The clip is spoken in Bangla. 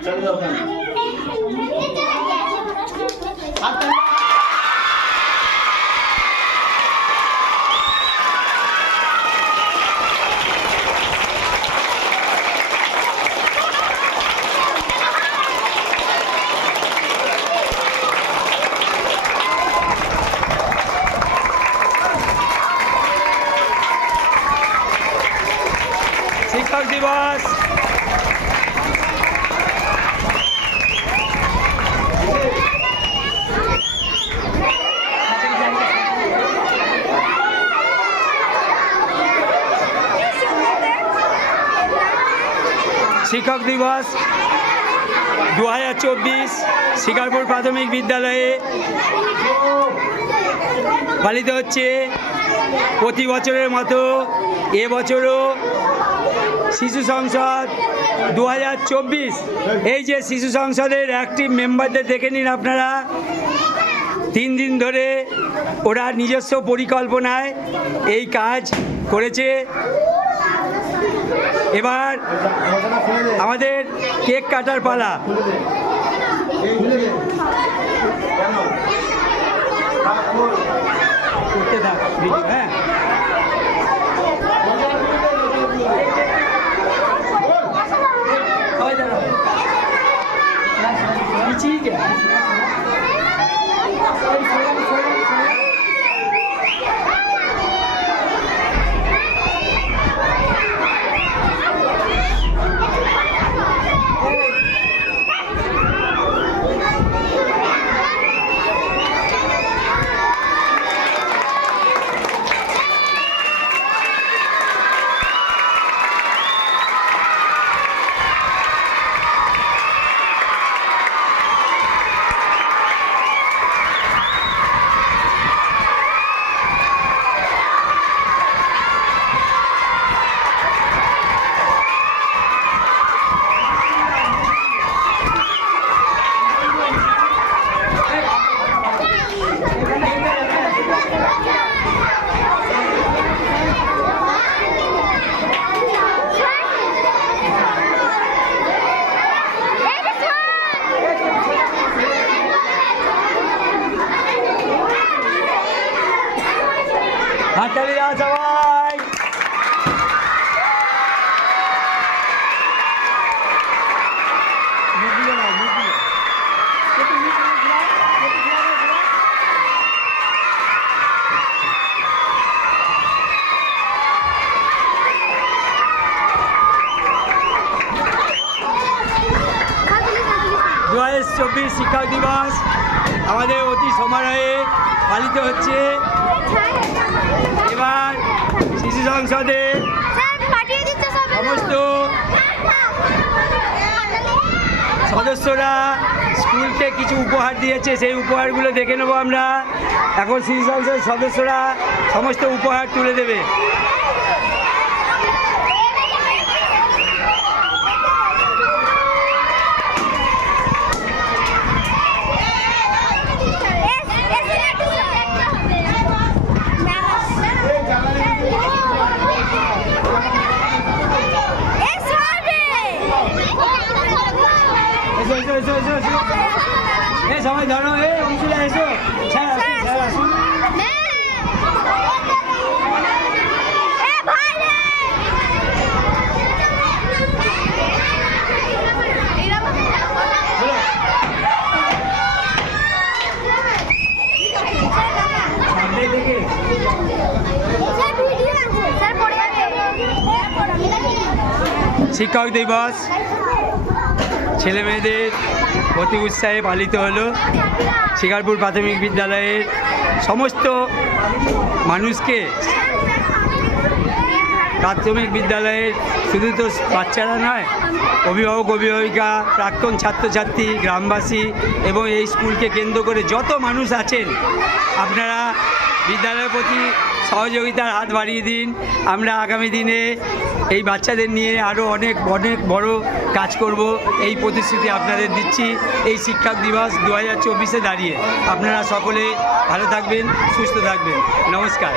শিক্ষক দিবস শিক্ষক দিবস 2024 শিকারপুর প্রাথমিক বিদ্যালয়ে পালিত হচ্ছে। প্রতি বছরের মতো এবছরও শিশু সংসদ 2024, এই যে শিশু সংসদের অ্যাক্টিভ মেম্বারদের দেখে নিন আপনারা। 3 দিন ধরে ওরা নিজস্ব পরিকল্পনায় এই কাজ করেছে। এবার আমাদের কেক কাটার পালা। করতে থাক ভিডিও, হ্যাঁ। ठीक है। হাততালি দাও সবাই। শিক্ষক দিবস আমাদের অতি সমারোহে পালিত হচ্ছে। এবার শিশু সংসদে সমস্ত সদস্যরা স্কুলকে কিছু উপহার দিয়েছে, সেই উপহারগুলো দেখে নেবো আমরা। এখন শিশু সংসদের সদস্যরা সমস্ত উপহার তুলে দেবে। সবাই ধরো, অংশুলা এসো, শিক্ষক দিবস ছেলে মেয়েদের অতি উৎসাহে পালিত হলো। শিকারপুর প্রাথমিক বিদ্যালয়ের সমস্ত মানুষকে, প্রাথমিক বিদ্যালয়ের শুধু তো বাচ্চারা নয়, অভিভাবক অভিভাবিকা, প্রাক্তন ছাত্রছাত্রী, গ্রামবাসী এবং এই স্কুলকে কেন্দ্র করে যত মানুষ আছেন, আপনারা বিদ্যালয়ের প্রতি সহযোগিতার হাত বাড়িয়ে দিন। আমরা আগামী দিনে এই বাচ্চাদের নিয়ে আরও অনেক অনেক বড় কাজ করব, এই প্রতিশ্রুতি আপনাদের দিচ্ছি এই শিক্ষক দিবস 2024-এ দাঁড়িয়ে। আপনারা সকলে ভালো থাকবেন, সুস্থ থাকবেন। নমস্কার।